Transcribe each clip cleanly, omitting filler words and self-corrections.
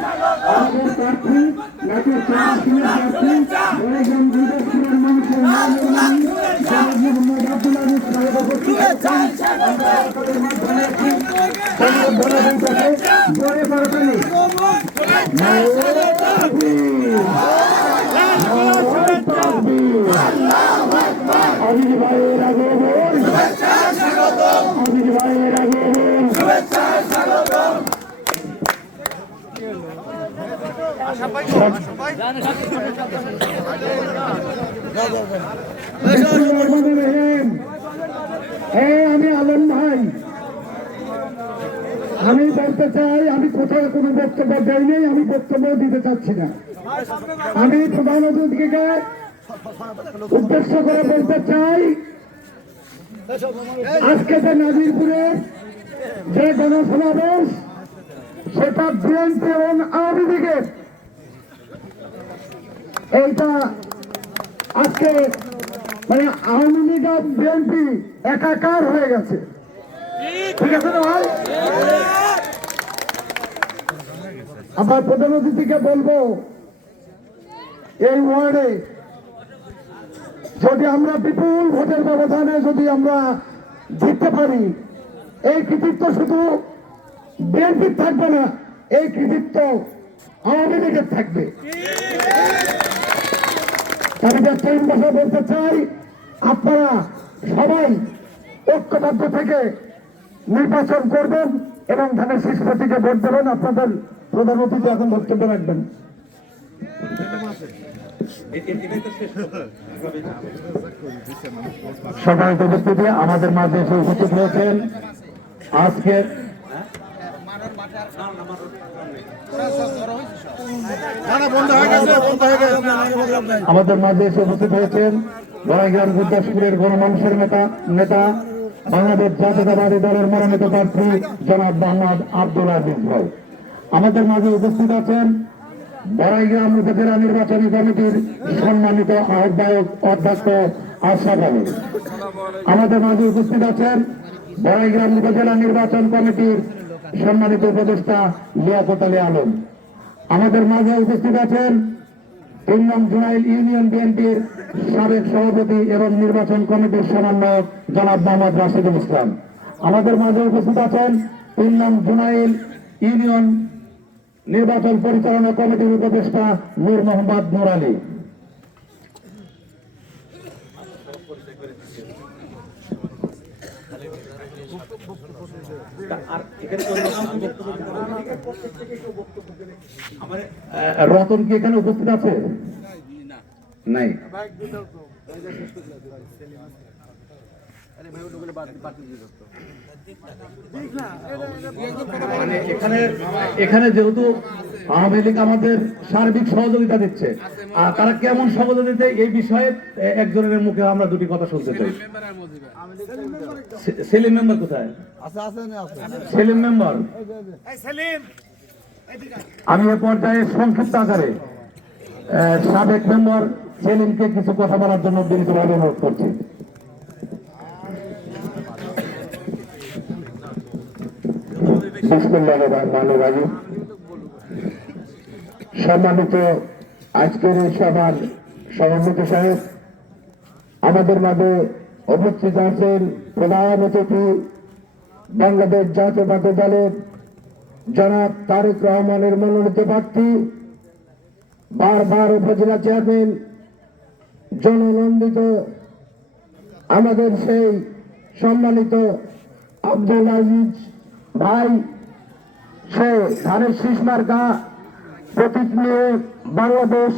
আমাদের প্রার্থী জাতীয় চেয়ারম্যানের প্রার্থী বড়গ্রাম গুরুদাসপুরের মানুষের মোহাম্মদ আব্দুল আজিজ সাহেব উপস্থিত আছেন। আমরা আপনাদের মাধ্যমে জোরে করতালি আজিজ ভাইয়ের আগে আজিজ ভাইয়ের আগে আমি আলম ভাই, আমি বলতে চাই, আমি কোথাও কোনো বক্তব্য দেই নেই, আমি বক্তব্য দিতে চাচ্ছি না। আমি প্রধান অতিথিকে উদ্দেশ্য করে বলতে চাই, আজকে যে নাজিরপুরে যে গণসমাবেশ, সেটা বিএনপি এবং আওয়ামী লীগের, এইটা আজকে মানে আওয়ামী লীগ আর বিএনপি একাকার হয়ে গেছে। ঠিক আছে না ভাই? আমার প্রধান অতিথিকে বলবো, এই ওয়ার্ডে যদি আমরা বিপুল ভোটের ব্যবধানে যদি আমরা জিততে পারি, এই কৃতিত্ব শুধু বিএনপির থাকবে না, এই কৃতিত্ব আওয়ামী লীগের থাকবে। আমি একটা ভাষা বলতে চাই, আপনারা সবাই ঐক্যবদ্ধ থেকে নির্বাচন করবেন এবং ধানের শীষ প্রতীকে ভোট দেবেন। আপনাদের প্রধান অতিথি এখন বক্তব্য রাখবেন। সম্মানিত উপস্থিতি, আমাদের মাঝে এসে উপস্থিত হয়েছেন আজকের আমাদের মাঝে এসে উপস্থিত হয়েছেন বড়গ্রাম গুরুদাসপুরের গণমানুষের নেতা বাংলাদেশ জাতীয়তাবাদী দলের মনোনীত প্রার্থী জনাব মোহাম্মদ আব্দুল আজিজ ভাই। আমাদের মাঝে উপস্থিত আছেন বড়গ্রাম উপজেলা নির্বাচনী কমিটির সম্মানিত আহ্বায়ক অধ্যক্ষ আশরাফ আলী। আমাদের মাঝে উপস্থিত আছেন বড়গ্রাম উপজেলা নির্বাচন কমিটির সম্মানিত উপদেষ্টা লিয়াকত আলী আলম। আমাদের মাঝে উপস্থিত আছেন ৩ নং জুনাইল ইউনিয়ন বিএনপির সাবেক সভাপতি এবং নির্বাচন কমিটির সমন্বয়ক জনাব মোহাম্মদ রাশিদুল ইসলাম। আমাদের মাঝে উপস্থিত আছেন ৩ নং জুনাইল ইউনিয়ন নির্বাচন পরিচালনা কমিটির উপদেষ্টা নূর মোহাম্মদ নূর আলী। রতন কি এখানে উপস্থিত আছে? নাই। এখানে যেহেতু আওয়ামী লীগ আমাদের সার্বিক সহযোগিতা দিচ্ছে, আর তারা কেমন সহযোগিতা দিতে এই বিষয়ে একজনের মুখে আমরা দুটি কথা শুনতে চাই। সেলিম মেম্বার কোথায়? সেলিম মেম্বার, আমি এ পর্যায়ে সংক্ষিপ্ত আকারে সাবেক মেম্বার সেলিমকে কিছু কথা বলার জন্য বিনীতভাবে অনুরোধ করছি। সম্মানিত আজকের এই সভার সভাপতি সাহেব, আমাদের মাঝে উপস্থিত আছেন প্রধান অতিথি বাংলাদেশ জাতীয়তাবাদী দলের জনাব তারেক রহমানের মনোনীত প্রার্থী, বারবার উপজেলা চেয়ারম্যান, জননন্দিত আমাদের সেই সম্মানিত আব্দুল আজিজ ভাই, সে ধানের শীষ মার্কা প্রতীক নিয়ে বাংলাদেশ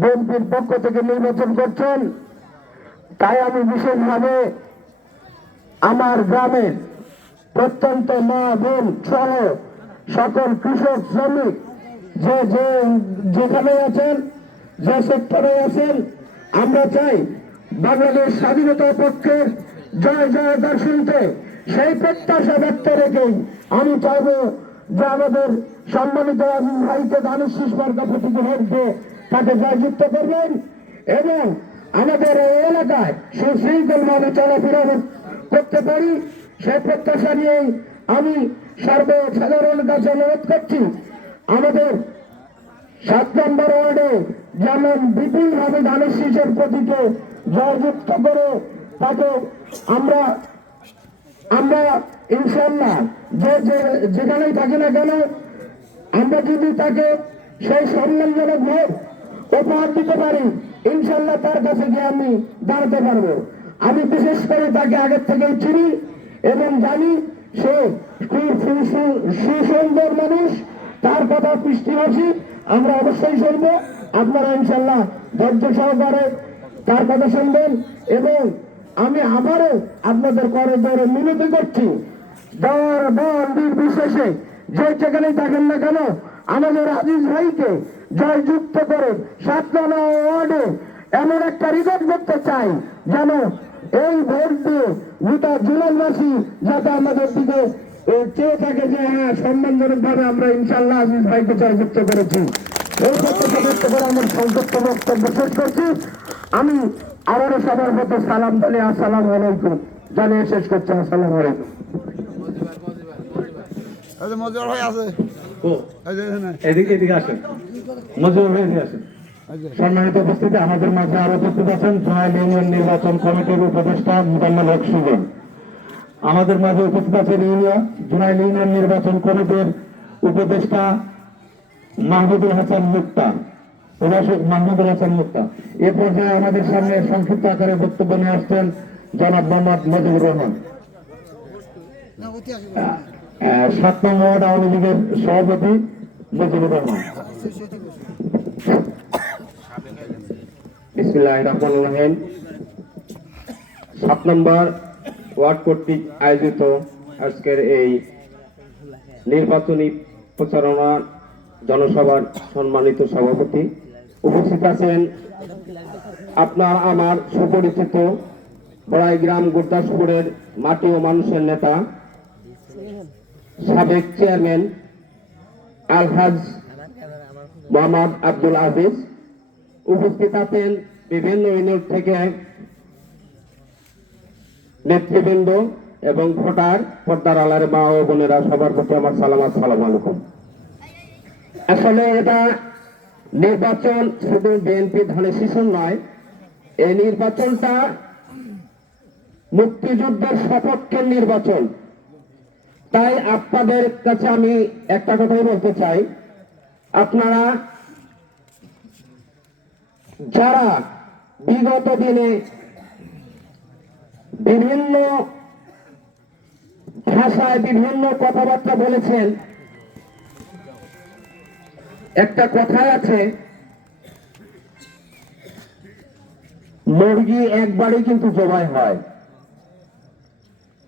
বিএনপির পক্ষ থেকে নির্বাচন করছেন। তাই আমি বিশেষভাবে আমার গ্রামের প্রত্যন্ত মা বোন সহ সকল কৃষক শ্রমিক যেখানে আছেন, যে সেক্টরে আছেন, আমরা চাই বাংলাদেশ স্বাধীনতার পক্ষের জয় জয়কার শুনতে। সেই প্রত্যাশা ব্যক্ত রেখেই আমি চাইব যে আমাদের সম্মানিত ভাইকে ধানের শীষ মার্কা প্রতীকে ভোট দিয়ে তাকে জয়যুক্ত করবেন এবং আমাদের এই এলাকায় সুশৃঙ্খলভাবে চলাফেরা করতে পারি, সেই প্রত্যাশা নিয়েই আমি সর্বসাধারণের কাছে অনুরোধ করছি, আমাদের 7 নম্বর ওয়ার্ডে যেমন বিপুলভাবে ধানের শীষের প্রতীকে জয়যুক্ত করে তাকে আমরা আমরা ইনশাল্লাহ যেখানেই থাকি না কেন আমরা যদি তাকে সেই সম্মানজনক ভোট উপহার দিতে পারি ইনশাল্লাহ তার কাছে গিয়ে আমি দাঁড়াতে পারবো। আমি বিশেষ করে তাকে আগের থেকেই চিনি এবং জানি সে সুন্দর মানুষ, তার কথা পৃষ্টিভাষী, আমরা অবশ্যই শুনবো। আপনারা ইনশাল্লাহ ধৈর্য সহকারে তার কথা শুনবেন এবং আমি আবারও আপনাদের করজোড়ে মিনতি করছি, দল নির্বিশেষে যে যেখানেই থাকেন না কেন আমাদের আজিজ ভাইকে জয়যুক্ত করে 7 নম্বর ওয়ার্ডে এমন একটা রেকর্ড করতে চাই যেন এই ভোট দিয়ে গোটা জুলাইবাসী যাতে আমাদের দিকে চেয়ে থাকে যে হ্যাঁ সম্মানজনক ভাবে আমরা ইনশাল্লাহ আজিজ ভাইকে জয়যুক্ত করেছি। এই বক্তব্য ব্যক্ত করে আমার সংক্ষিপ্ত বক্তব্য শেষ করছি। আমি আবারও সবার মতো সালাম জানিয়ে আসসালামু আলাইকুম জানিয়ে শেষ করছি। আসসালামু আলাইকুম। সম্মানিত উপস্থিতি, আমাদের মাঝে আরো উপস্থিত আছেন জুনাইল ইউনিয়ন নির্বাচন কমিটির উপদেষ্টা মোজাম্মেল হক সুজন। আমাদের মাঝে উপস্থিত আছেন জুনাইল ইউনিয়ন নির্বাচন কমিটির উপদেষ্টা মাহমুদুল হাসান মুক্তা, মাহমুদুল হাসান মুক্তা। এ পর্যায়ে আমাদের সামনে সংক্ষিপ্ত আকারে বক্তব্য নিয়ে আসছেন জনাব মোহাম্মদ মুজিবুর রহমান, 7 নম্বর ওয়ার্ড আওয়ামী লীগের সভাপতি মুজিবুর রহমান। বিসমিল্লাহির রহমানির রহিম। 7 নম্বর ওয়ার্ড কর্তৃক আয়োজিত আজকের এই নির্বাচনী প্রচারণা জনসভার সম্মানিত সভাপতি, উপস্থিত আছেন আপনার আমার সুপরিচিত বড়াইগ্রাম গুরদাসপুরের মাটি ও মানুষের নেতা সাবেক চেয়ারম্যান আলহাজ মোহাম্মদ আব্দুল আজিজ। উপস্থিত আছেন বিভিন্ন ইউনিট থেকে নেতৃবৃন্দ এবং ভোটার, পর্দার আলার মা ও বোনেরা, সবার প্রতি আমার সালাম, আসসালামু আলাইকুম। আসলে এটা নির্বাচন শুধু বিএনপি ধানের শীষ নয়, এই নির্বাচনটা মুক্তিযুদ্ধের সপক্ষের নির্বাচন। তাই আপনাদের কাছে আমি একটা কথাই বলতে চাই, আপনারা যারা বিগত দিনে বিভিন্ন ভাষায় বিভিন্ন কথাবার্তা বলেছেন, একটা কথা আছে, মুরগি একবারই কিন্তু জবাই হয়।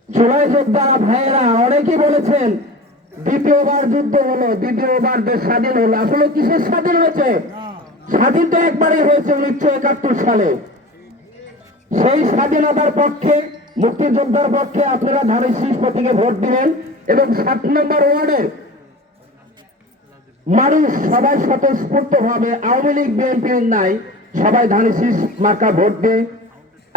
জুলাই যোদ্ধা ভাইয়েরা অনেকেই বলেছেন দ্বিতীয়বার যুদ্ধ হলো, দ্বিতীয়বার দেশ স্বাধীন হলো। আসলে কিসের স্বাধীন হয়েছে? স্বাধীন তো একবারই হয়েছে 1971 সালে। সেই স্বাধীনতার পক্ষে, মুক্তিযোদ্ধার পক্ষে আপনারা ধানের শীষ প্রতীকে ভোট দিবেন এবং 7 নম্বর ওয়ার্ডের মানুষ সবাই স্বতঃস্ফূর্ত ভাবে আওয়ামী লীগ বিএনপি নাই, সবাই ধানের শীষ মার্কা ভোট দিয়ে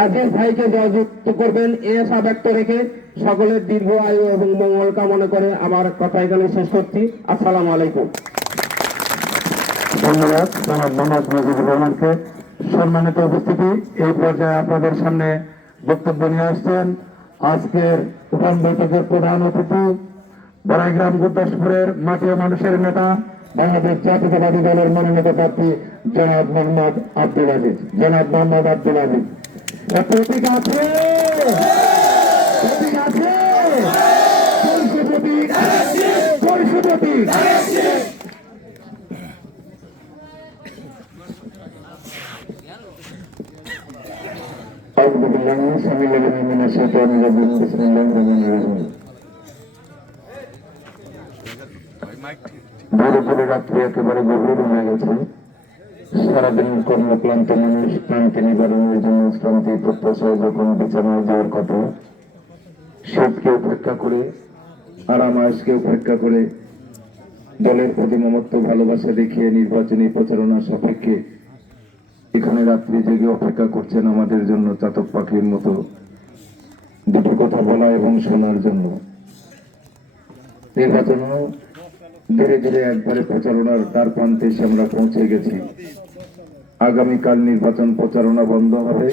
আজিজ ভাইকে জয়যুক্ত করবেন এই আশা ব্যক্ত রেখে সকলের দীর্ঘ আয়ু এবং মঙ্গল কামনা করে আমার কথা এখানে শেষ করছি। আসসালামু আলাইকুম। ধন্যবাদ জনাব মোহাম্মদ মুজিবুর রহমানকে। সম্মানিত উপস্থিতি, এই পর্যায়ে আপনাদের সামনে বক্তব্য নিয়ে আসছেন আজকের প্রধান বৈঠকের প্রধান অতিথি বড়াইগ্রাম গুরদাসপুরের মাটি ও মানুষের নেতা, বাংলাদেশ জাতীয়তাবাদী দলের মনোনীত প্রার্থী জনাব মোহাম্মদ আব্দুল আজিজ। জনাব মোহাম্মদ আব্দুল আজিজ, প্রতীক আছে, প্রতীক আছে, প্রতীক, প্রতীক। ভোরে রাত্রি একেবারে গভীর হয়ে গেছে। সারাদিন কর্মক্লান্ত মানুষ ক্লান্তি নিবারণের জন্য শ্রান্তি প্রত্যাশায় যখন বিছানায় যাওয়ার কথা, শীতকে উপেক্ষা করে, আরাম আয়েশকে উপেক্ষা করে, দলের প্রতি মমত্ব ভালোবাসা দেখিয়ে নির্বাচনী প্রচারণা সাপেক্ষে এখানে রাত্রি জেগে অপেক্ষা করছেন আমাদের জন্য চাতক পাখির মতো দুটো কথা বলা এবং শোনার জন্য। নির্বাচনও ধীরে ধীরে একবারে প্রচারণার দ্বার প্রান্তে এসে আমরা পৌঁছে গেছি। আগামীকাল নির্বাচন প্রচারণা বন্ধ হবে,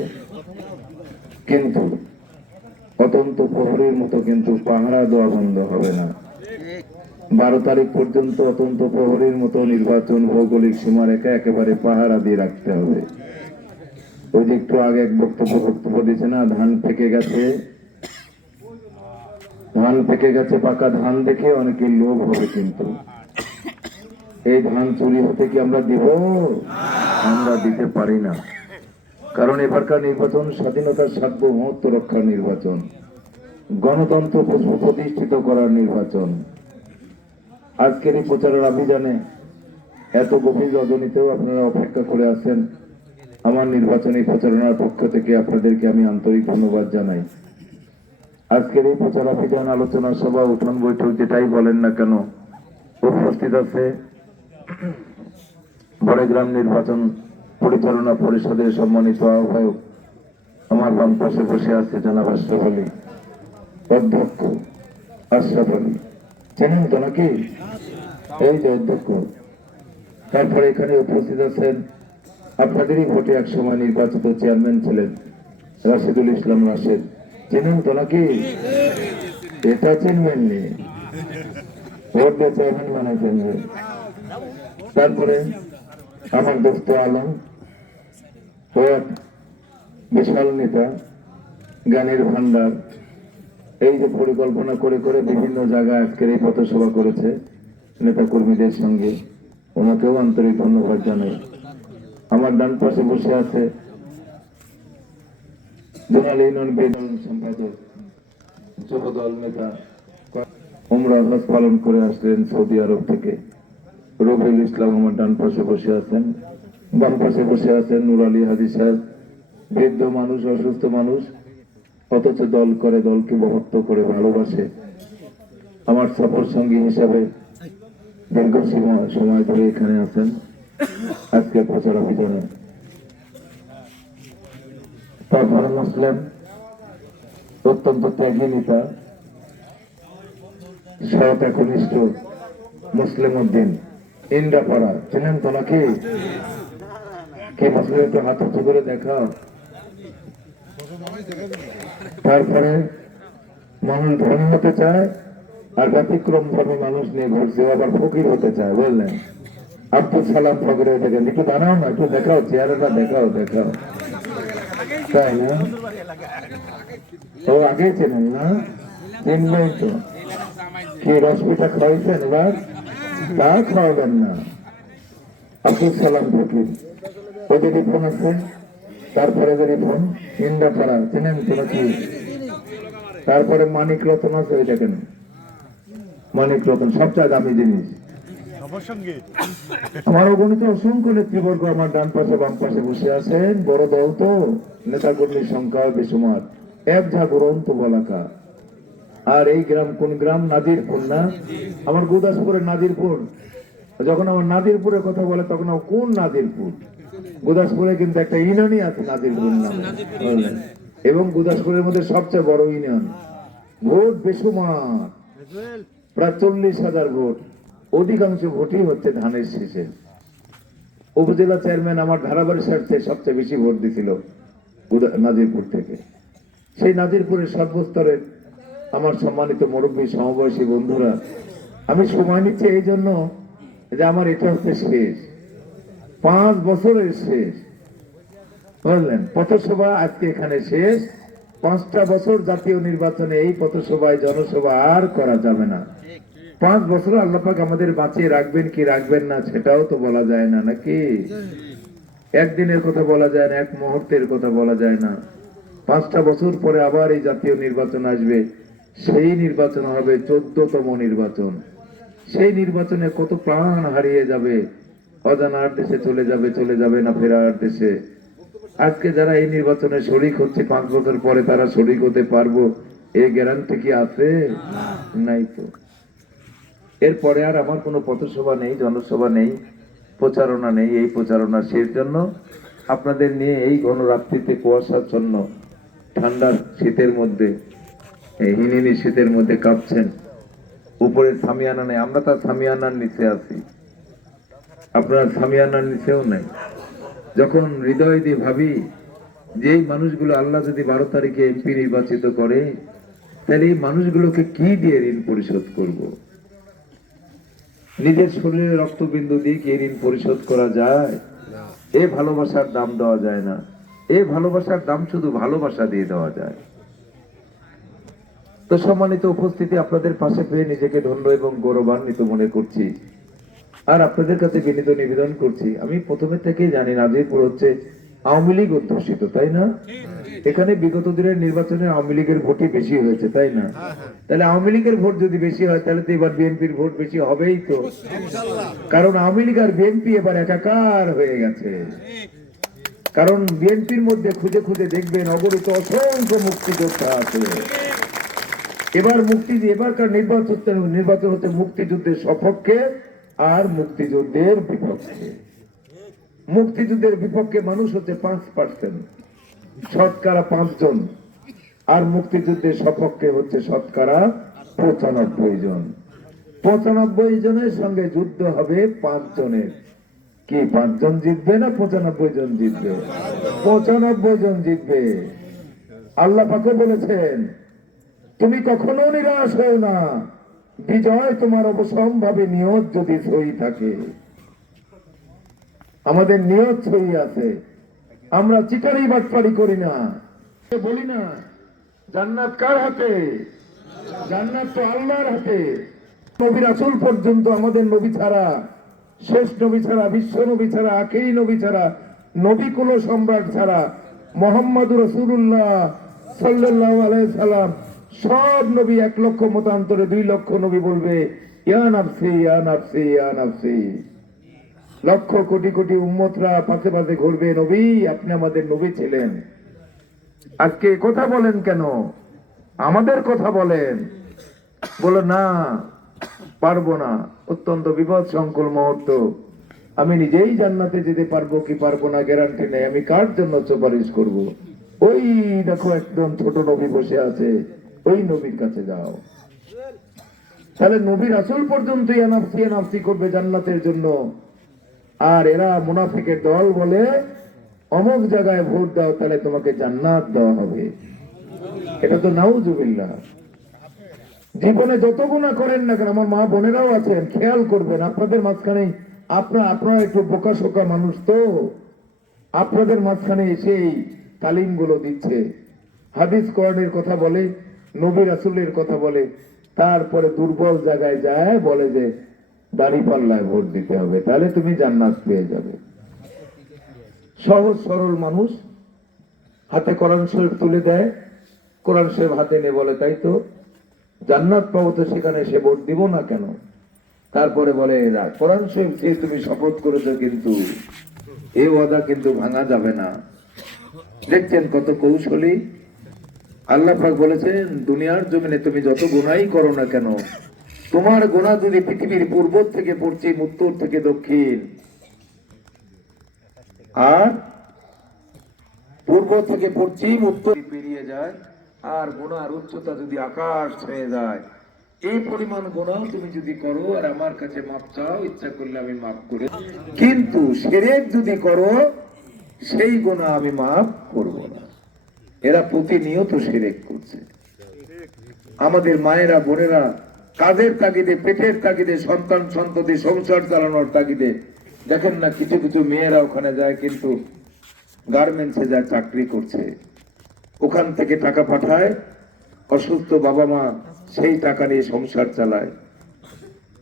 কিন্তু অত্যন্ত প্রহরীর মতো কিন্তু পাহারা দেওয়া বন্ধ হবে না। 12 তারিখ পর্যন্ত অত্যন্ত প্রহরীর মতো নির্বাচন ভৌগোলিক সীমারেখা একেবারে পাহারা দিয়ে রাখতে হবে। ওই যে একটু আগে এক বক্তব্য দিয়েছে না, ধান পেকে গেছে, পাকা ধান দেখে অনেকে লোভ হবে, কিন্তু এই ধান চুরি হতে কি আমরা দিব? আমরা দিতে পারি না। কারণ এবারকার নির্বাচন স্বাধীনতার সার্বভৌমত্ব রক্ষার নির্বাচন, গণতন্ত্র প্রতিষ্ঠিত করার নির্বাচন। আজকের এই প্রচারের অভিযানে এত গভীর রজনীতেও আপনারা অপেক্ষা করে আছেন। আমার নির্বাচনী প্রচারণার পক্ষ থেকে আপনাদেরকে আমি আন্তরিক ধন্যবাদ জানাই। আজকের এই প্রচার অভিযান, আলোচনা সভা, উঠোন বৈঠক যেটাই বলেন না কেন, উপস্থিত আছে বড়গ্রাম নির্বাচন পরিচালনা পরিষদের সম্মানিত আহ্বায়ক, আমার বাম পাশে বসে আছে জনাব আশরাফ আলী, অধ্যক্ষ আশরাফ আলী, চেনেন তো নাকি? এই যে অধ্যক্ষ। তারপরে এখানে উপস্থিত আছেন আপনাদেরই ভোটে এক সময় নির্বাচিত চেয়ারম্যান ছিলেন রাশেদুল ইসলাম রাশেদ, চেনেন তো নাকি? এটা চিনবেন নি, ভোট দিয়ে চেয়ারম্যান বানাইছেন। তারপরে আমার দোস্ত আলম, বিশাল নেতা, গানের ভান্ডার, এই যে পরিকল্পনা করে করে বিভিন্ন জায়গায় আজকের এই পথসভা করেছে নেতা কর্মীদের সঙ্গে, ওনাকেও আন্তরিক ধন্যবাদ জানাই। আমার ডান পাশে বসে আছে জোনাল ইউনিয়ন বিএনপি সম্পাদক, যুবদল নেতা, উমরা হজ পালন করে আসলেন সৌদি আরব থেকে রবিউল ইসলাম, আমার ডান পাশে বসে আছেন। বাম পাশে বসে আছেন নূর আলী হাজী সাহেব, বৃদ্ধ মানুষ, অসুস্থ মানুষ, অথচ দল করে, দলকে মহত্ব করে ভালোবাসে। আমার সফর সঙ্গী হিসাবে দীর্ঘ সময় ধরে এখানে আছেন আজকে প্রচার অভিযানে। তারপরে মুসলিম অত্যন্ত ত্যাগী নেতা, সৎ একনিষ্ঠ মুসলিম উদ্দিন ইন্দ্রাপাড়া, চেনেন তো নাকি? কে মুসলিম? একটু হাত উঁচু করে দেখাও। তারপরে মানুষ ধনী হতে চায় আর ব্যতিক্রম ধর্মী মানুষ নিয়ে ঘুরছে, আবার ফকির হতে চায়, বললেন আব্দুল সালাম ফকিরে দেখেন, একটু দাঁড়াও না, একটু দেখাও, চেহারাটা দেখাও। তাই না? ও আগে চেনেন না? চিনবেন তো। কি রসপিঠা খাওয়াইছেন এবার? তা খাওয়াবেন না। আব্দুল সালাম ফকির, ওদের রিফোন আছে। তারপরে যে রিফোন ইন্দাপাড়া, চেনেন তো নাকি? তারপরে মানিক রতন আছে, ওই দেখেন মানিক রতন, সবচেয়ে দামি জিনিস। আমার অগণিত অসংখ্য নেতৃবর্গ আমার ডান পাশে বাম পাশে বসে আছেন। বড় দল তো, নেতা কর্মীর সংখ্যা বেসুমার, এক ঝাঁকুরন্ত বলাকা। আর এই গ্রাম কোন গ্রাম? নাজিরপুর না? আমার গুরদাসপুরের নাজিরপুর। যখন আমার নাজিরপুরের কথা বলে তখন কোন নাজিরপুর? গুরদাসপুরে কিন্তু একটা ইউনিয়নই আছে নাজিরপুর নামে, এবং গুরদাসপুরের মধ্যে সবচেয়ে বড় ইউনিয়ন। ভোট বেসুমার, প্রায় 40,000 ভোট। অধিকাংশ ভোটই হচ্ছে ধানের শীষে। উপজেলা চেয়ারম্যান আমার ধারাবাড়ি সার্চে সবচেয়ে বেশি ভোট দিছিল নাজিরপুর থেকে। সেই নাজিরপুরের সর্বস্তরের আমার সম্মানিত মুরব্বী সমবয়সী বন্ধুরা, আমি সময় নিচ্ছি এই জন্য যে আমার এটা হচ্ছে শেষ 5 বছরের শেষ, বুঝলেন? পথসভা আজকে এখানে শেষ। 5টা বছর জাতীয় নির্বাচনে এই পথসভায় জনসভা আর করা যাবে না। 5 বছর আল্লাহ পাক আমাদের বাঁচিয়ে রাখবেন কি রাখবেন না সেটাও তো বলা যায় না, নাকি? একদিনের কথা বলা যায় না, এক মুহূর্তের কথা বলা যায় না। 5টা বছর পরে আবার এই জাতীয় নির্বাচন আসবে, সেই নির্বাচন হবে 14তম নির্বাচন। সেই নির্বাচনে কত প্রাণ হারিয়ে যাবে, অজানার দেশে চলে যাবে না ফেরার দেশে। আজকে যারা এই নির্বাচনে শরিক হচ্ছে, 5 বছর পরে তারা শরিক হতে পারবো এই গ্যারান্টি কি আছে? নাই তো। এরপরে আর আমার কোনো পথসভা নেই, জনসভা নেই, প্রচারণা নেই। এই প্রচারণা শেষ জন্য আপনাদের নিয়ে এই ঘন রাত্রিতে কুয়াশাচ্ছন্ন ঠান্ডার শীতের মধ্যে, এই হিনিনি শীতের মধ্যে কাঁপছেন, উপরে সামিয়ানা নেই, আমরা তার সামিয়ানার নিচে আছি, আপনার সামিয়ানার নিচেও নাই। যখন হৃদয় দিয়ে ভাবি যে এই মানুষগুলো আল্লাহ যদি 12 তারিখে এমপি নির্বাচিত করে, তাহলে এই মানুষগুলোকে কি দিয়ে ঋণ পরিশোধ করব? নিজের শরীরের রক্তবিন্দু দিয়ে কি ঋণ পরিশোধ করা যায়? এ ভালোবাসার দাম দেওয়া যায় না। এ ভালোবাসার দাম শুধু ভালোবাসা দিয়ে দেওয়া যায়। তো সম্মানিত উপস্থিতি, আপনাদের পাশে পেয়ে নিজেকে ধন্য এবং গৌরবান্বিত মনে করছি। আর আপনাদের কাছে বিনীত নিবেদন করছি, আমি প্রথমে থেকেই জানি নাজিরপুর হচ্ছে আওয়ামী লীগ অধ্যুষিত, তাই না? এখানে বিগত দিনের নির্বাচনে আওয়ামী লীগের ভোটই বেশি হয়েছে, তাই না? তাহলে আওয়ামী লীগের ভোট যদি বেশি হয়, তাহলে তো এবার বিএনপির ভোট বেশি হবেই তো। কারণ আওয়ামী লীগ আর বিএনপি এবার একাকার হয়ে গেছে। কারণ বিএনপির মধ্যে খুঁজে খুঁজে দেখবেন অগণিত অসংখ্য মুক্তিযোদ্ধা আছে। এবারকার নির্বাচন হচ্ছে মুক্তিযুদ্ধের সপক্ষে আর মুক্তিযুদ্ধের বিপক্ষে। মুক্তিযুদ্ধের বিপক্ষে মানুষ হচ্ছে 5%, শতকরা 5 জন, আর মুক্তিযুদ্ধের সপক্ষে হচ্ছে শতকরা 95 জন। 95 জনের সঙ্গে যুদ্ধ হবে 5 জনের। কি 5 জন জিতবে না 95 জন জিতবে? 95 জন জিতবে। আল্লাহ পাকও বলেছেন, তুমি কখনো নিরাশ হও না, বিজয় তোমার অবশ্যম্ভাবী নিয়ত যদি সই থাকে। আমাদের নিয়ত সই আছে, আমরা চিটারি বাটপারি করি না, বলি না জান্নাত কার হাতে? জান্নাত তো আল্লাহর হাতে। নবী রাসূল পর্যন্ত আমাদের নবী ছাড়া, শেষ নবী ছাড়া, বিশ্ব নবী ছাড়া, আখেরি নবী ছাড়া, নবী কুল সম্রাট ছাড়া, মুহাম্মদুর রাসূলুল্লাহ সাল্লাল্লাহু আলাইহি সাল্লাম সব নবী 1 লক্ষ মতান্তরে 2 লক্ষ নবী বলবে ইয়া নাফসি ইয়া নাফসি ইয়া নাফসি। লক্ষ কোটি কোটি উম্মতরা পাশে পাশে ঘুরবে, নবী আপনি আমাদের নবী ছিলেন। আজকে কথা বলেন কেন? আমাদের কথা বলেন। বলো না, পারবো না, অত্যন্ত বিপদ সংকুল মুহূর্ত, আমি নিজেই জান্নাতে যেতে পারবো কি পারবো না গ্যারান্টি নেই, আমি কার জন্য সুপারিশ করব? ওই দেখো একদম ছোট নবী বসে আছে, ওই নবীর কাছে যাও। তাহলে নবী রাসূল পর্যন্ত নাফসি করবে জান্নাতের জন্য। আর এরা মুনাফিকের দল বলে অমুক জায়গায় ভোট দাও, তাহলে তোমাকে জান্নাত দেওয়া হবে। এটা তো নাউজুবিল্লাহ। জীবনে যত গুনাহ করেন না কেন, আমার মা বোনেরাও আছেন, খেয়াল করবেন আপনাদের মাঝখানে, আপনারা একটু বোকা শোকা মানুষ, তো আপনাদের মাঝখানে এসেই তালিম গুলো দিচ্ছে, হাদিস কোরআনের কথা বলে, নবী রাসূলের কথা বলে, তারপরে দুর্বল জায়গায় যায় বলে যে দাঁড়িপাল্লায় ভোট দিতে হবে, তাহলে তুমি জান্নাত পেয়ে যাবে। সহজ সরল মানুষ হাতে কোরআন শরীফ তুলে দেয়, কোরআন শরীফ হাতে নিয়ে বলে তাই তো জান্নাত পাবো, তো সেখানে সে ভোট দিব না কেন? তারপরে বলে এরা কোরআন শরীফ দিয়ে তুমি শপথ করেছো, কিন্তু এই ওয়াদা কিন্তু ভাঙা যাবে না। দেখছেন কত কৌশলী। আল্লাহ পাক বলেছেন দুনিয়ার জমিনে তুমি যত গুনাহই করো না কেন, তোমার গুনাহ যদি পৃথিবীর পূর্ব থেকে পশ্চিম, উত্তর থেকে দক্ষিণ, আর পূর্ব থেকে পশ্চিম, উত্তর পেরিয়ে যায়, আর গুনার উচ্চতা যদি আকাশ ছুঁয়ে যায়, এই পরিমাণ গুনাহ তুমি যদি করো আর আমার কাছে মাপ চাও, ইচ্ছা করলে আমি মাফ করে, কিন্তু শিরক যদি করো সেই গুনাহ আমি মাফ করব না। এরা প্রতিনিয়ত শিরক করছে। আমাদের মায়েরা বোনেরা কাজের তাগিদে, পেটের তাগিদে, সন্তান সন্ততি সংসার চালানোর তাগিদে, দেখেন না কিছু কিছু মেয়েরা ওখানে যায়, কিন্তু গার্মেন্টসে যায় চাকরি করছে, ওখান থেকে টাকা পাঠায়, অসুস্থ বাবা মা সেই টাকা নিয়ে সংসার চালায়,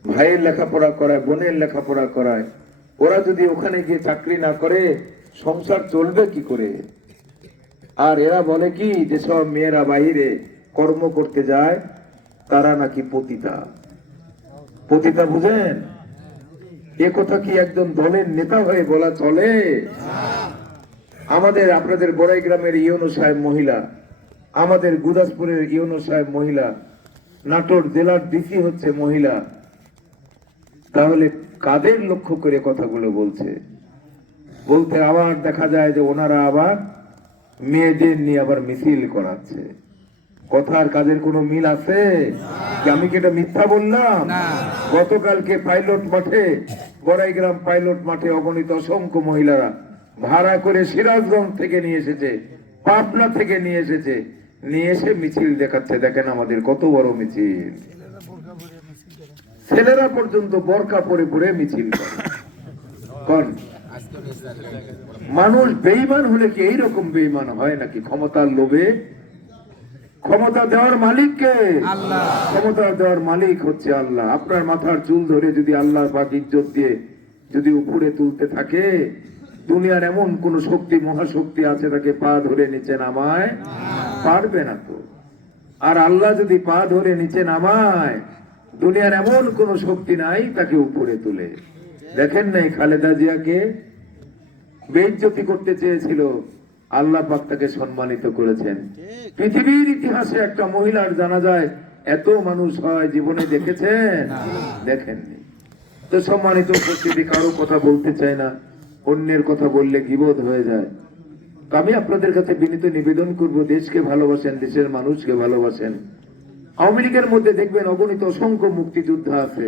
ভাইয়ের লেখাপড়া করায়, বোনের লেখাপড়া করায়। ওরা যদি ওখানে গিয়ে চাকরি না করে সংসার চলবে কি করে? আর এরা বলে কি যেসব মেয়েরা বাইরে কর্ম করতে যায় তারা নাকি পতিতা। পতিতা বুঝেন? এ কথা কি একজন দলের নেতা হয়ে বলা চলে? আমাদের আপনাদের বড়াই গ্রামের ইউনো সাহেব মহিলা, আমাদের গুদাসপুরের ইউনো সাহেব মহিলা, নাটোর জেলার ডিসি হচ্ছে মহিলা, তাহলে কাদের লক্ষ্য করে কথাগুলো বলছে? বলতে আবার দেখা যায় যে ওনারা আবার মেয়েদের নিয়ে আবার মিছিল করাচ্ছে। কথার কাজের কোনো মিল আছে কি? আমি কি এটা মিথ্যা বললাম? গতকালকে পাইলট মাঠে, বড়াইগ্রাম পাইলট মাঠে অগণিত অসংখ্য মহিলারা ভাড়া করে সিরাজগঞ্জ থেকে নিয়ে এসেছে, পাবনা থেকে নিয়ে এসেছে, নিয়ে এসে মিছিল দেখাচ্ছে। দেখেন আমাদের কত বড় মিছিল, ছেলেরা পর্যন্ত বোরকা পরে পরে মিছিল করে। কোন মানুষ বেঈমান হলে কি এইরকম বেঈমান হয় নাকি? ক্ষমতার লোভে। ক্ষমতা দেওয়ার মালিক কে? আল্লাহ। ক্ষমতা দেওয়ার মালিক হচ্ছে আল্লাহ। আপনার মাথার চুল ধরে যদি আল্লাহ পাক ইজ্জত দিয়ে যদি উপরে তুলতে থাকে, দুনিয়ার এমন কোন শক্তি, মহাশক্তি আছে তাকে পা ধরে নিচে নামায়? পারবে না তো। আর আল্লাহ যদি পা ধরে নিচে নামায়, দুনিয়ার এমন কোন শক্তি নাই তাকে উপরে তুলে। দেখেন নাই খালেদা জিয়াকে বেইজ্জতি করতে চেয়েছিল, আল্লাহ পাক তাকে সম্মানিত করেছেন। পৃথিবীর ইতিহাসে একটা মহিলার জানাজায় এত মানুষ হয় জীবনে দেখেছেন? দেখেননি। তো সম্মানিত উপস্থিতি, কারো কথা বলতে চাই না, অন্যের কথা বললে গীবত হয়ে যায়। তো আমি আপনাদের কাছে বিনীত নিবেদন করব, দেশকে ভালোবাসেন, দেশের মানুষকে ভালোবাসেন। আওয়ামী লীগের মধ্যে দেখবেন অগণিত অসংখ্য মুক্তিযোদ্ধা আছে,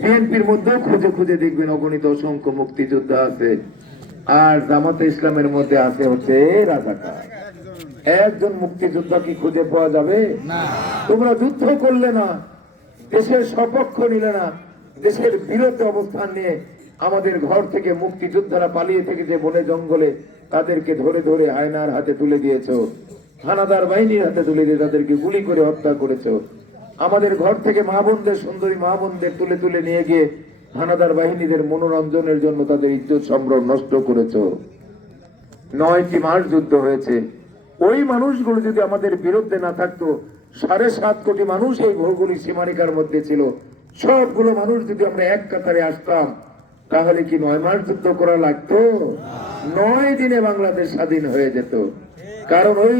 বিএনপির মধ্যেও খুঁজে খুঁজে দেখবেন অগণিত অসংখ্য মুক্তিযোদ্ধা আছে, আর জামাতে ইসলামের মধ্যে আছে হচ্ছে রাজাকার। একজন মুক্তিযোদ্ধা কি খুঁজে পাওয়া যাবে? তোমরা যুদ্ধ করলে না, দেশের সপক্ষ নিলে না, দেশের বিরুদ্ধে অবস্থান নিয়ে আমাদের ঘর থেকে মুক্তিযোদ্ধারা পালিয়ে থেকে যে বনে জঙ্গলে তাদেরকে ধরে ধরে আয়নার হাতে তুলে দিয়েছো, হানাদার বাহিনীর হাতে তুলে দিয়ে তাদেরকে গুলি করে হত্যা করেছো। আমাদের ঘর থেকে মা বোনদের, সুন্দরী মা বোনদের তুলে তুলে নিয়ে গিয়ে হানাদার বাহিনীদের মনোরঞ্জনের জন্য তাদের ইজ্জত সম্ভ্রম নষ্ট করেছো। 9টি মাস যুদ্ধ হয়েছে। ওই মানুষগুলো যদি আমাদের বিরুদ্ধে না থাকতো, 7.5 কোটি মানুষ এই ভৌগোলিক সীমারেখার মধ্যে ছিল, সবগুলো মানুষ যদি আমরা এক কাতারে আসতাম, তাহলে কি 9 মাস যুদ্ধ করা লাগতো? 9 দিনে বাংলাদেশ স্বাধীন হয়ে যেত। কারণ ওই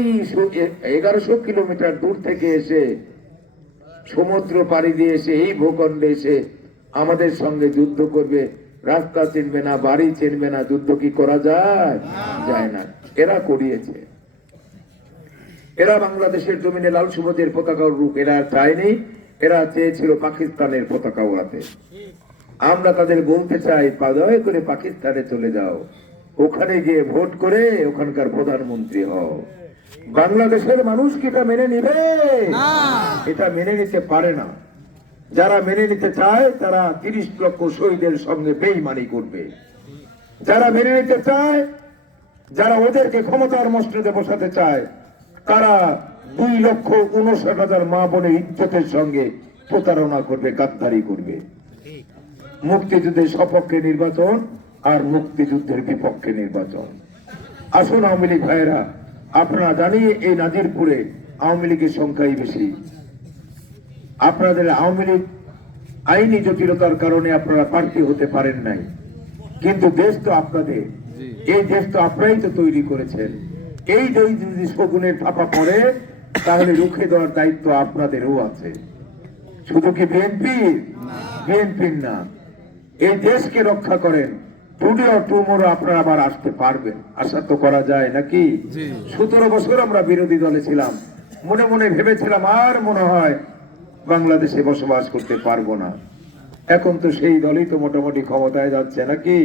1100 কিলোমিটার দূর থেকে এসে, সমুদ্র পাড়ি দিয়ে এসে, এই ভূখণ্ডে এসে আমাদের সঙ্গে যুদ্ধ করবে, রাস্তা চিনবে না, বাড়ি চিনবে না, যুদ্ধ কি করা যায়? যায় না। এরা করিয়েছে। এরা বাংলাদেশের জমিনে লাল সবুজের পতাকা উড়ুক এরা চায়নি, এরা চেয়েছিল পাকিস্তানের পতাকা উড়াতে। আমরা তাদের বলতে চাই, দয়া করে পাকিস্তানে চলে যাও, ওখানে গিয়ে ভোট করে ওখানকার প্রধানমন্ত্রী হও। বাংলাদেশের মানুষ কি এটা মেনে নিবে? এটা মেনে নিতে পারে না। যারা মেনে নিতে চায় তারা 30 লক্ষ শহীদের সঙ্গে বেইমানি করবে। যারা মেনে নিতে চায়, যারা ওদেরকে ক্ষমতার মসনদে বসাতে চায়, তারা 2,59,000 মা বোনের ইজ্জতের সঙ্গে প্রতারণা করবে, গাদ্দারি করবে। মুক্তিযুদ্ধের সপক্ষে নির্বাচন আর মুক্তিযুদ্ধের বিপক্ষে নির্বাচন। আসুন আওয়ামী লীগ ভাইয়েরা, আপনারা জানি এই নাজিরপুরে আওয়ামী লীগের সংখ্যাই বেশি। আপনাদের আওয়ামী লীগ আইনি জটিলতার কারণে আপনারা প্রার্থী হতে পারেন নাই, কিন্তু দেশ তো আপনাদের, এই দেশ তো আপনারাই তো তৈরি করেছেন। এই যদি শগুনের থাপা পড়ে, তাহলে রুখে দেওয়ার দায়িত্ব আপনাদেরও আছে। শুধু কি বিএনপির না, এই দেশকে রক্ষা করেন। টুডে অর টুমোরো আপনারা আবার আসতে পারবেন, আশা তো করা যায় নাকি? 17 বছর আমরা বিরোধী দলে ছিলাম, মনে মনে ভেবেছিলাম আর মনে হয় বাংলাদেশে বসবাস করতে পারবো না। এখন তো সেই দলই তো মোটামুটি ক্ষমতায় যাচ্ছে নাকি?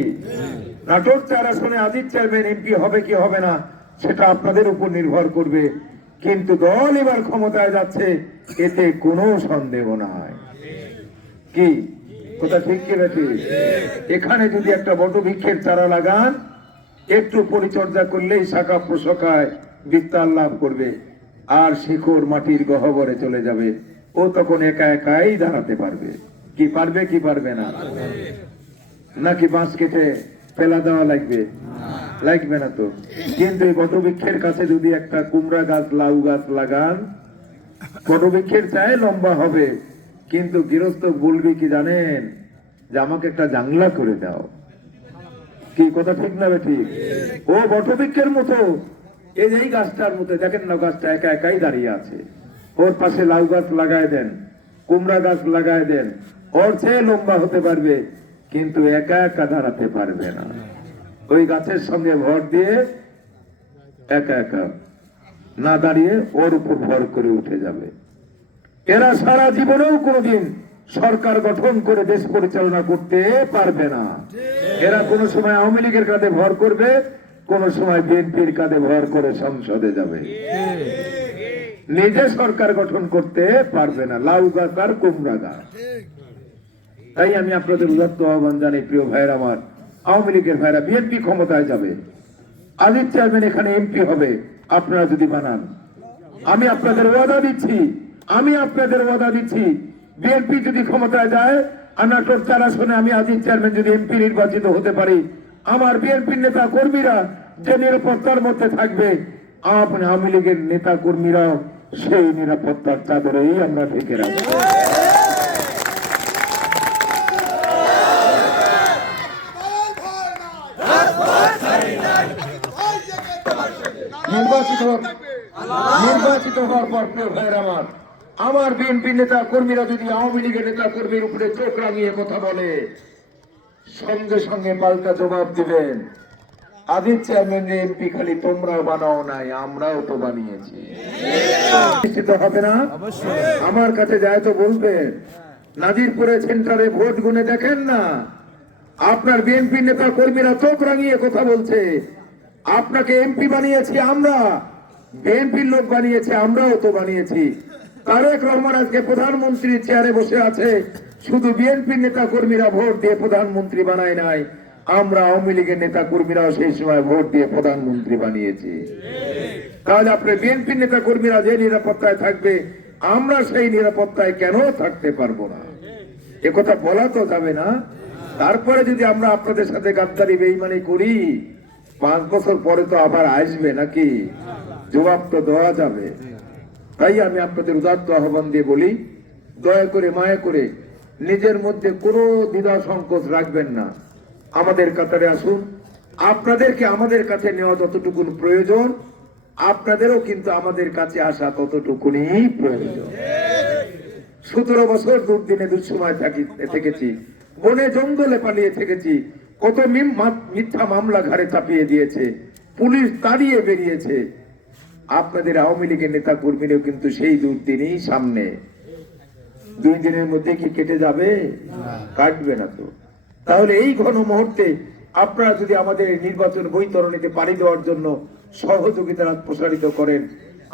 নাটোর 4 আসনে আজিজ চেয়ারম্যান এমপি হবে কি হবে না সেটা আপনাদের উপর নির্ভর করবে, কিন্তু দল এবার ক্ষমতায় যাচ্ছে, এতে কোনো সন্দেহ নাই। কি কথা ঠিক কি বেশি? এখানে যদি একটা বটবৃক্ষের চারা লাগান, একটু পরিচর্যা করলেই শাখা প্রশাখায় বিস্তার লাভ করবে, আর শিকড় মাটির গহ্বরে চলে যাবে। ও তখন একা একাই দাঁড়াতে পারবে। কি পারবে কি পারবে না? নাকি বাঁশ কেটে ফেলা দেওয়া লাগবে? লাগবে না তো। কিন্তু এই বটবৃক্ষের কাছে যদি একটা কুমড়া গাছ, লাউ গাছ লাগান, বটবৃক্ষের চাই লম্বা হবে, কিন্তু গৃহস্থ বলবে কি জানেন, যে আমাকে একটা জাংলা করে দাও। কি কথা ঠিক না ঠিক? ও বটবৃক্ষের মতো, এই যে গাছটার মতো দেখেন না, গাছটা একা একাই দাঁড়িয়ে আছে, ওর পাশে লাউ গাছ লাগায় দেন, কুমড়া গাছ লাগায় দেন, ওর চেয়ে লম্বা হতে পারবে, কিন্তু একা একা দাঁড়াতে পারবে না। ওই গাছের সঙ্গে ভর দিয়ে একা একা না দাঁড়িয়ে ওর উপর ভর করে উঠে যাবে। এরা সারা জীবনেও কোনোদিন সরকার গঠন করে দেশ পরিচালনা করতে পারবে না। এরা কোনো সময় আওয়ামী লীগের কাঁধে ভর করবে, কোন সময় বিএনপির কাঁধে ভর করে সংসদে যাবে, নিজে সরকার গঠন করতে পারবে না। লাউ গাছ আর কুমড়া গাছ। তাই আমি আপনাদের উদাত্ত আহ্বান জানাই, প্রিয় ভাইয়ের আমার, আওয়ামী লীগের ভাইরা, বিএনপি ক্ষমতায় যাবে, আজিজ চেয়ারম্যান এখানে এমপি হবে আপনারা যদি বানান। আমি আপনাদের ওয়াদা দিচ্ছি বিএনপি যদি ক্ষমতায় যায়, আনাটোর 4 আসনে আমি আজিজ চেয়ারম্যান যদি এমপি নির্বাচিত হতে পারি, আমার বিএনপির নেতা কর্মীরা যে নিরাপত্তার মধ্যে থাকবে, আওয়ামী লীগের নেতা কর্মীরাও সেই নিরাপত্তার চাদরেই আমরা থেকে রাখবো। নির্বাচিত হওয়ার পর প্রিয় ভাইয়ের আমার বিএনপি নেতা কর্মীরা যদি আওয়ামী লীগের নেতা কর্মীর উপরে চোখ রাঙিয়ে কথা বলে, সঙ্গে সঙ্গে পাল্টা জবাব দিবেন, আজিজ চেয়ারম্যান এমপি খালি তোমরাও বানাও নাই, আমরাও তো বানিয়েছি। নিশ্চিত হবে না? আমার কাছে যায় তো বলবেন, নাজিরপুরে সেন্টারে ভোট গুনে দেখেন না, আপনার বিএনপি নেতা কর্মীরা চোখ রাঙিয়ে কথা বলছে, আপনাকে এমপি বানিয়েছি আমরা, বিএনপির লোক বানিয়েছে, আমরাও তো বানিয়েছি। তারেক রহমান আজকে প্রধানমন্ত্রীর চেয়ারে বসে আছে, শুধু বিএনপির নেতা কর্মীরা ভোট দিয়ে প্রধানমন্ত্রী বানায় নাই, আমরা আওয়ামী লীগের নেতা কর্মীরাও সেই সময় ভোট দিয়ে প্রধানমন্ত্রী বানিয়েছি। তাহলে আপনার বিএনপির নেতা কর্মীরা যে নিরাপত্তায় থাকবে, আমরা সেই নিরাপত্তায় কেন থাকতে পারবো না? এ কথা বলা তো যাবে না। তারপরে যদি আমরা আপনাদের সাথে গাদ্দারি বেঈমানি করি, 5 বছর পরে তো আবার আসবে নাকি? জবাব তো দেওয়া যাবে। তাই আমি আপনাদের উদাত্ত আহ্বান দিয়ে বলি, দয়া করে মায়া করে নিজের মধ্যে কোনো দ্বিধা সংকোচ রাখবেন না, আমাদের কাতারে আসুন। আপনাদেরকে আমাদের কাছে নেওয়া যতটুকু প্রয়োজন, আপনাদেরও কিন্তু আমাদের কাছে আসা ততটুকুনি প্রয়োজন। 17 বছর দুর্দিনে দুঃসময় থেকেছি, বনে জঙ্গলে পালিয়ে থেকেছি, কত মিথ্যা মামলা ঘাড়ে চাপিয়ে দিয়েছে, পুলিশ তাড়িয়ে বেরিয়েছে। আপনাদের আওয়ামী লীগের নেতা কর্মীরাও কিন্তু সেই দুর্দিনই সামনে। 2 দিনের মধ্যে কি কেটে যাবে? কাটবে না তো। তাহলে এই ঘন মুহূর্তে আপনারা যদি আমাদের নির্বাচন বৈতরণীতে পাড়ি দেওয়ার জন্য সহযোগিতা প্রসারিত করেন,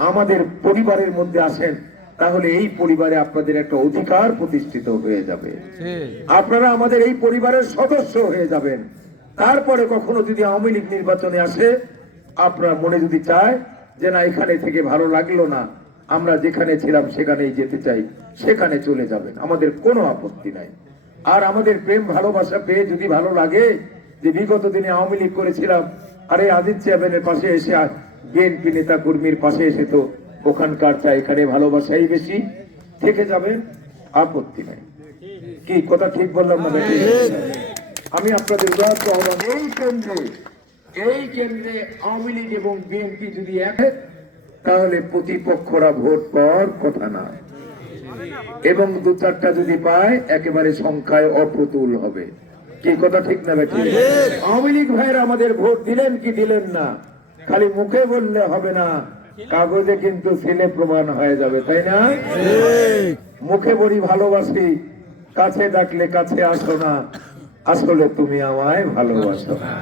আমাদের পরিবারের মধ্যে আসেন, তাহলে এই পরিবারে আপনাদের একটা অধিকার প্রতিষ্ঠিত হয়ে যাবে, আপনারা আমাদের এই পরিবারের সদস্য হয়ে যাবেন। তারপরে কখনো যদি আওয়ামী লীগ নির্বাচনে আসে, আপনার মনে যদি চায় যে না এখানে থেকে ভালো লাগলো না, আমরা যেখানে ছিলাম সেখানেই যেতে চাই, সেখানে চলে যাবেন, আমাদের কোনো আপত্তি নাই। আর আমাদের প্রেম ভালোবাসা পেয়ে যদি ভালো লাগে যে বিগত দিনে আওয়ামী লীগ করেছিলাম, আরে আজিজ চেয়ারম্যানের পাশে এসে, বিএনপি নেতা কর্মীর পাশে এসে তো ওখানকার চা এখানে ভালোবাসাই বেশি, থেকে যাবেন, আপত্তি নাই। কি কথা ঠিক বললাম না? আমি আপনাদের উদাহরণ আহ্বান, এই কেন্দ্রে আওয়ামী লীগ এবং বিএনপি যদি এক, তাহলে প্রতিপক্ষরা ভোট পাওয়ার কথা না, এবং 2-4টা যদি পায় একেবারে সংখ্যায় অপ্রতুল হবে। কি কথা ঠিক না বেটি? আওয়ামী লীগ ভাইয়েরা আমাদের ভোট দিলেন কি দিলেন না, খালি মুখে বললে হবে না, কাগজে কিন্তু ছেলে প্রমাণ হয়ে যাবে, তাই না? মুখে বলি ভালোবাসি, কাছে ডাকলে কাছে আসো না, আসলে তুমি আমায় ভালোবাসো না।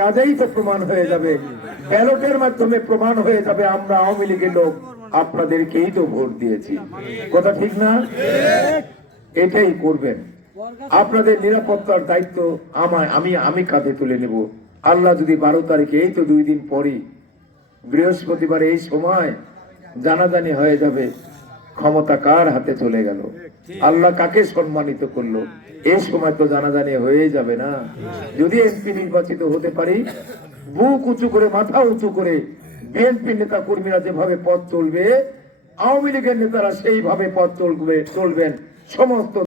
কাজেই তো প্রমাণ হয়ে যাবে, ব্যালটের মাধ্যমে প্রমাণ হয়ে যাবে আমরা আওয়ামী লীগের লোক, আপনাদেরকেই তো ভোট দিয়েছি। কথা ঠিক না? এটাই করবেন। আপনাদের নিরাপত্তার দায়িত্ব আমি কাঁধে তুলে নেব। আল্লাহ যদি 12 তারিখে, এই তো 2 দিন পরই, বৃহস্পতিবার এই সময় জানাজানি হয়ে যাবে, ক্ষমতা কার হাতে চলে গেল, আল্লাহ কাকে সম্মানিত করলো, এই সময় তো জানাজানি হয়ে যাবে না। যদি এমপি নির্বাচিত হতে পারি, বুক উঁচু করে, মাথা উঁচু করে বিএনপি নেতা কর্মীরা যেভাবে পথ চলবে, আওয়ামী লীগের নেতারা সেইভাবে পথ চলবেন। সমস্ত